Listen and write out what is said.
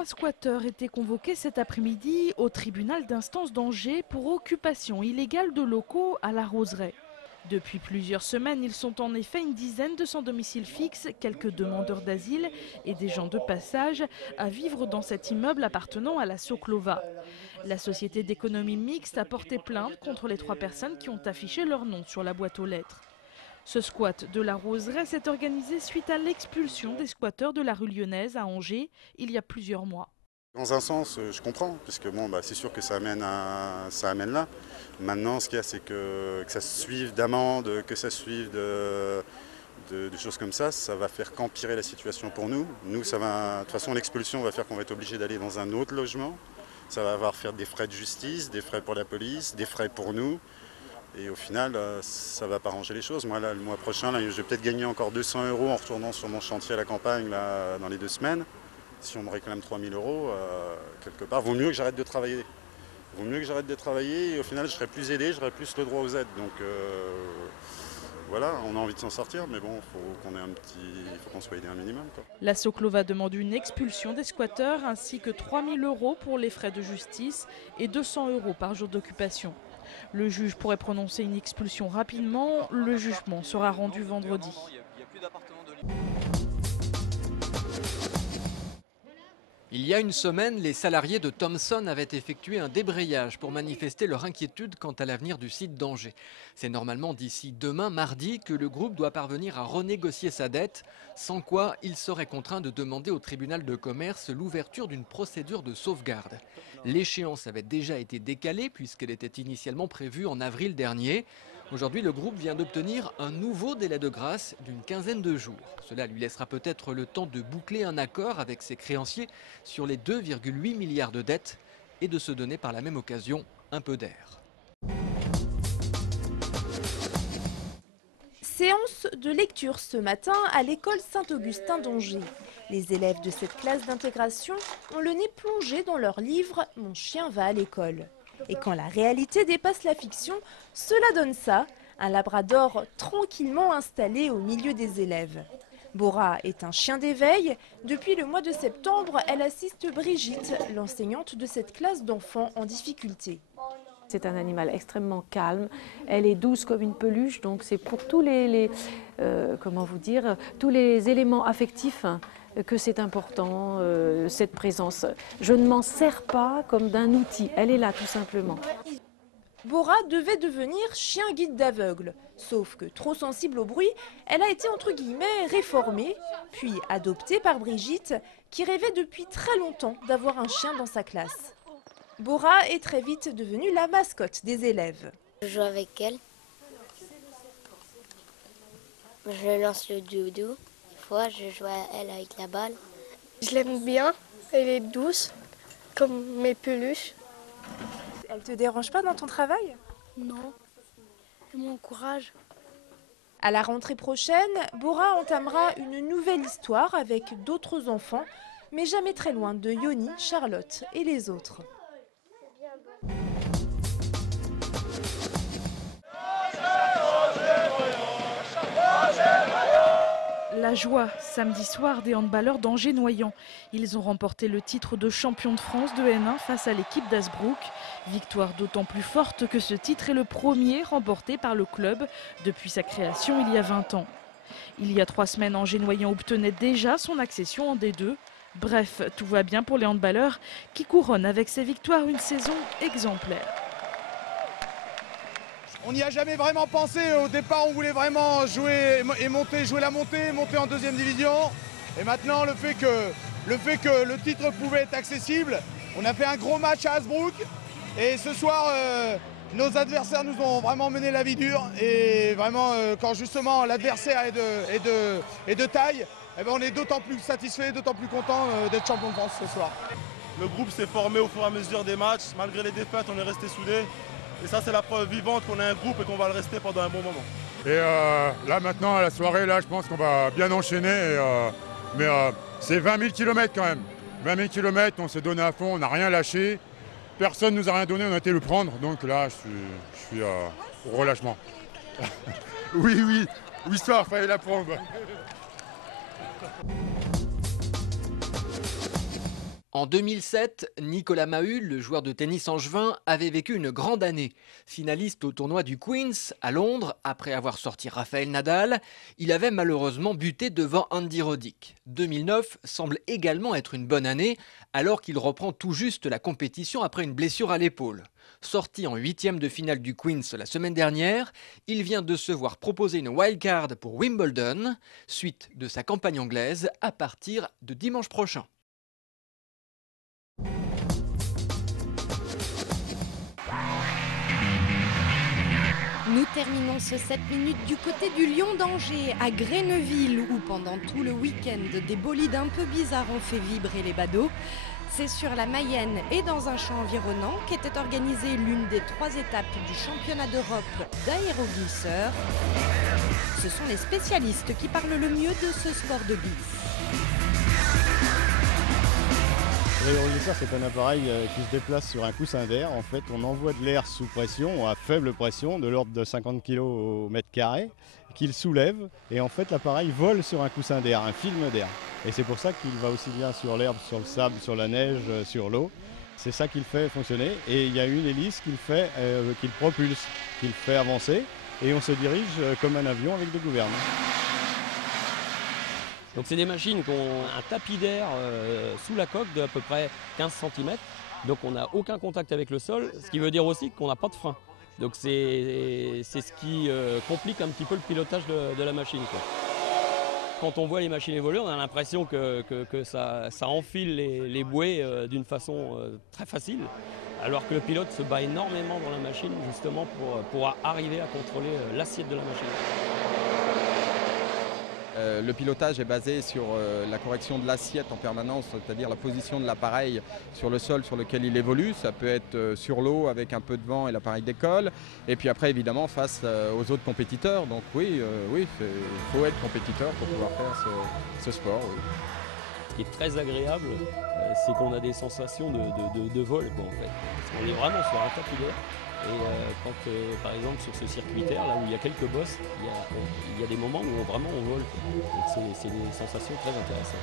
3 squatteurs étaient convoqués cet après-midi au tribunal d'instance d'Angers pour occupation illégale de locaux à la Roseraie. Depuis plusieurs semaines, ils sont en effet une dizaine de sans domicile fixe, quelques demandeurs d'asile et des gens de passage à vivre dans cet immeuble appartenant à la Soclova. La société d'économie mixte a porté plainte contre les 3 personnes qui ont affiché leur nom sur la boîte aux lettres. Ce squat de la Roseraie s'est organisé suite à l'expulsion des squatteurs de la rue Lyonnaise à Angers il y a plusieurs mois. Dans un sens, je comprends, puisque c'est sûr que ça amène là. Maintenant, ce qu'il y a, c'est que ça suive d'amendes, que ça suive de choses comme ça va faire qu'empirer la situation pour nous. Nous, de toute façon, l'expulsion va faire qu'on va être obligé d'aller dans un autre logement. Ça va avoir faire des frais de justice, des frais pour la police, des frais pour nous. Et au final, ça ne va pas arranger les choses. Moi, là, le mois prochain, je vais peut-être gagner encore 200 € en retournant sur mon chantier à la campagne là, dans les 2 semaines. Si on me réclame 3 000 €, quelque part, vaut mieux que j'arrête de travailler. Vaut mieux que j'arrête de travailler et au final, je serai plus aidé, j'aurai plus le droit aux aides. Donc voilà, on a envie de s'en sortir, mais bon, il faut qu'on soit aidé un minimum, quoi. La Soclova demande une expulsion des squatteurs ainsi que 3 000 € pour les frais de justice et 200 € par jour d'occupation. Le juge pourrait prononcer une expulsion rapidement. Le jugement sera rendu vendredi. Il y a une semaine, les salariés de Thomson avaient effectué un débrayage pour manifester leur inquiétude quant à l'avenir du site d'Angers. C'est normalement d'ici demain, mardi, que le groupe doit parvenir à renégocier sa dette, sans quoi il serait contraint de demander au tribunal de commerce l'ouverture d'une procédure de sauvegarde. L'échéance avait déjà été décalée puisqu'elle était initialement prévue en avril dernier. Aujourd'hui, le groupe vient d'obtenir un nouveau délai de grâce d'une quinzaine de jours. Cela lui laissera peut-être le temps de boucler un accord avec ses créanciers sur les 2,8 milliards de dettes et de se donner par la même occasion un peu d'air. Séance de lecture ce matin à l'école Saint-Augustin d'Angers. Les élèves de cette classe d'intégration ont le nez plongé dans leur livre « Mon chien va à l'école ». Et quand la réalité dépasse la fiction, cela donne ça, un labrador tranquillement installé au milieu des élèves. Bora est un chien d'éveil. Depuis le mois de septembre, elle assiste Brigitte, l'enseignante de cette classe d'enfants en difficulté. C'est un animal extrêmement calme, elle est douce comme une peluche, donc c'est pour tous tous les éléments affectifs que c'est important, cette présence. Je ne m'en sers pas comme d'un outil, elle est là tout simplement. Bora devait devenir chien guide d'aveugle, sauf que trop sensible au bruit, elle a été entre guillemets réformée, puis adoptée par Brigitte, qui rêvait depuis très longtemps d'avoir un chien dans sa classe. Bora est très vite devenue la mascotte des élèves. Je joue avec elle. Je lance le doudou. Des fois, je joue à elle avec la balle. Je l'aime bien. Elle est douce, comme mes peluches. Elle te dérange pas dans ton travail? Non. Elle m'encourage. À la rentrée prochaine, Bora entamera une nouvelle histoire avec d'autres enfants, mais jamais très loin de Yoni, Charlotte et les autres. La joie, samedi soir, des handballeurs d'Angers-Noyant. Ils ont remporté le titre de champion de France de N1 face à l'équipe d'Asbrook. Victoire d'autant plus forte que ce titre est le premier remporté par le club depuis sa création il y a 20 ans. Il y a 3 semaines, Angers-Noyant obtenait déjà son accession en D2. Bref, tout va bien pour les handballeurs qui couronnent avec ces victoires une saison exemplaire. On n'y a jamais vraiment pensé. Au départ, on voulait vraiment jouer la montée, monter en 2e division. Et maintenant, le fait que le titre pouvait être accessible, on a fait un gros match à Asbrook. Et ce soir, nos adversaires nous ont vraiment mené la vie dure. Et vraiment, quand justement l'adversaire est de taille, eh ben, on est d'autant plus satisfait, d'autant plus content d'être champion de France ce soir. Le groupe s'est formé au fur et à mesure des matchs. Malgré les défaites, on est resté soudés. Et ça, c'est la preuve vivante qu'on est un groupe et qu'on va le rester pendant un bon moment. Et là, maintenant, à la soirée, là, je pense qu'on va bien enchaîner. Mais c'est 20 000 km quand même. 20 000 km, on s'est donné à fond, on n'a rien lâché. Personne ne nous a rien donné, on a été le prendre. Donc là, je suis au relâchement. Oui, ça, fallait la prendre. En 2007, Nicolas Mahut, le joueur de tennis angevin, avait vécu une grande année. Finaliste au tournoi du Queen's à Londres, après avoir sorti Rafael Nadal, il avait malheureusement buté devant Andy Roddick. 2009 semble également être une bonne année, alors qu'il reprend tout juste la compétition après une blessure à l'épaule. Sorti en 8e de finale du Queen's la semaine dernière, il vient de se voir proposer une wildcard pour Wimbledon, suite de sa campagne anglaise à partir de dimanche prochain. Nous terminons ce 7 minutes du côté du Lion d'Angers, à Greneville, où pendant tout le week-end, des bolides un peu bizarres ont fait vibrer les badauds. C'est sur la Mayenne et dans un champ environnant qu'était organisée l'une des 3 étapes du championnat d'Europe d'aéroglisseurs. Ce sont les spécialistes qui parlent le mieux de ce sport de glisse. L'aéroglisseur, c'est un appareil qui se déplace sur un coussin d'air. En fait, on envoie de l'air sous pression, à faible pression, de l'ordre de 50 kg au mètre carré, qu'il soulève. Et en fait, l'appareil vole sur un coussin d'air, un film d'air. Et c'est pour ça qu'il va aussi bien sur l'herbe, sur le sable, sur la neige, sur l'eau. C'est ça qui le fait fonctionner. Et il y a une hélice qui le propulse, qui le fait avancer. Et on se dirige comme un avion avec des gouvernes. Donc c'est des machines qui ont un tapis d'air sous la coque de à peu près 15 cm. Donc on n'a aucun contact avec le sol, ce qui veut dire aussi qu'on n'a pas de frein. Donc c'est ce qui complique un petit peu le pilotage de la machine, quoi. Quand on voit les machines évoluer, on a l'impression que ça enfile les bouées d'une façon très facile, alors que le pilote se bat énormément dans la machine justement pour arriver à contrôler l'assiette de la machine. Le pilotage est basé sur la correction de l'assiette en permanence, c'est-à-dire la position de l'appareil sur le sol sur lequel il évolue. Ça peut être sur l'eau avec un peu de vent et l'appareil décolle. Et puis après, évidemment, face aux autres compétiteurs. Donc oui, il faut être compétiteur pour pouvoir faire ce sport. Oui. Ce qui est très agréable, c'est qu'on a des sensations de vol, quoi, en fait. On est vraiment sur un tapis d'air. Et quand, par exemple, sur ce circuitaire, là où il y a quelques bosses, il y a des moments où vraiment on vole. Donc c'est des sensations très intéressantes.